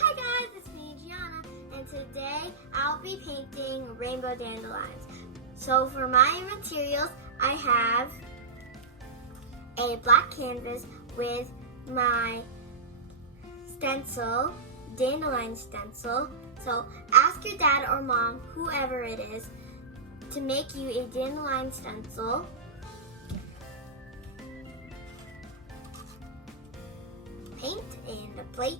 Hi guys, it's me, Jiana, and today I'll be painting rainbow dandelions. So for my materials, I have a black canvas with my stencil, dandelion stencil. So ask your dad or mom, whoever it is, to make you a dandelion stencil. Paint and a plate.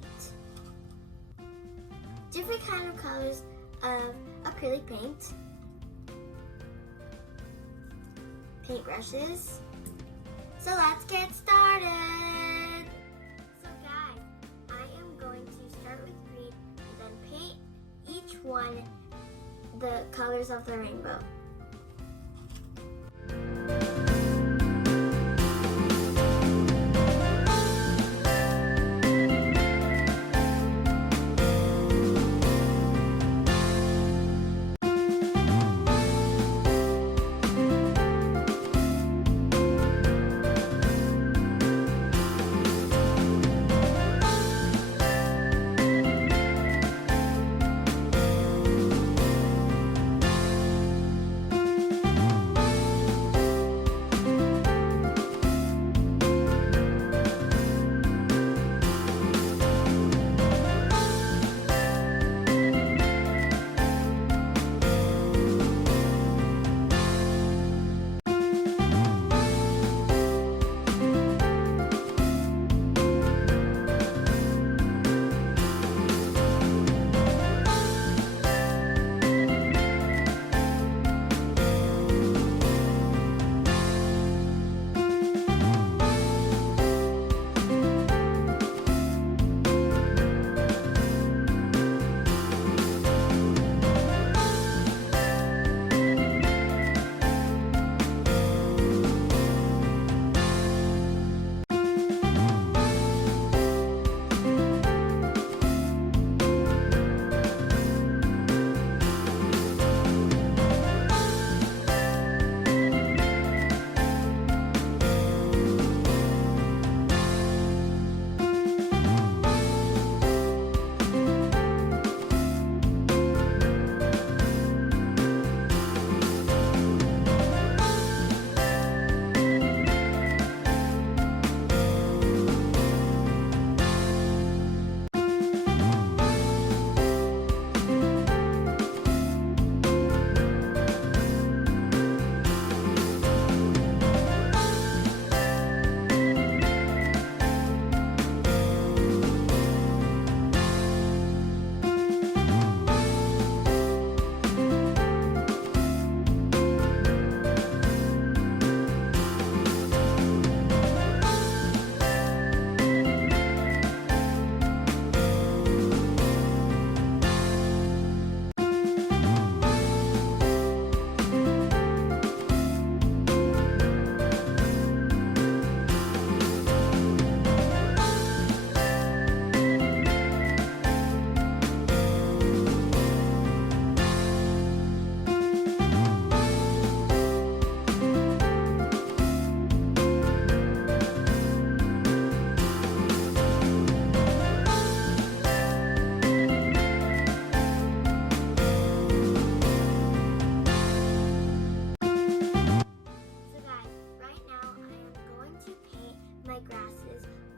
Different kind of colors of acrylic paint. Paintbrushes. So let's get started. So guys, I am going to start with green and then paint each one the colors of the rainbow.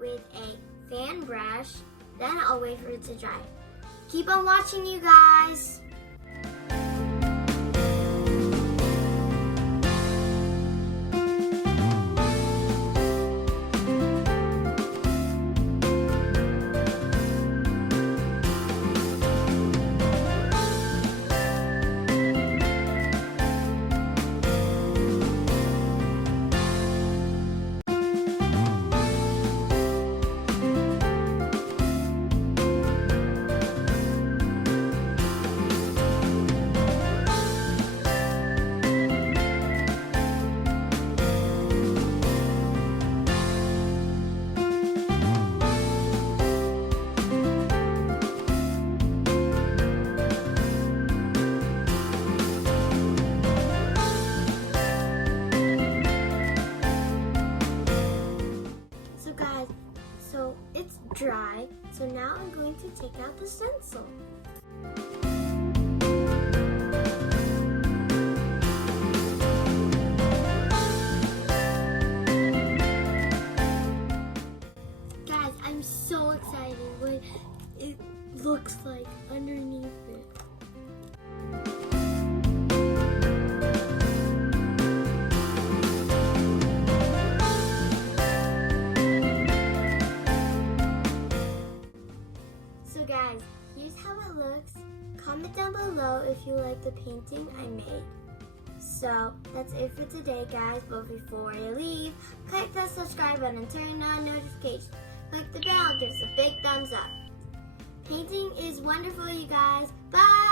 With a fan brush, then I'll wait for it to dry. Keep on watching, you guys. dry, so now I'm going to take out the stencil. Guys, I'm so excited what it looks like underneath it. So guys, here's how it looks. Comment down below if you like the painting I made. So that's it for today, guys. But before I leave, click that subscribe button, turn on notifications, click the bell, give us a big thumbs up. Painting is wonderful, you guys. Bye!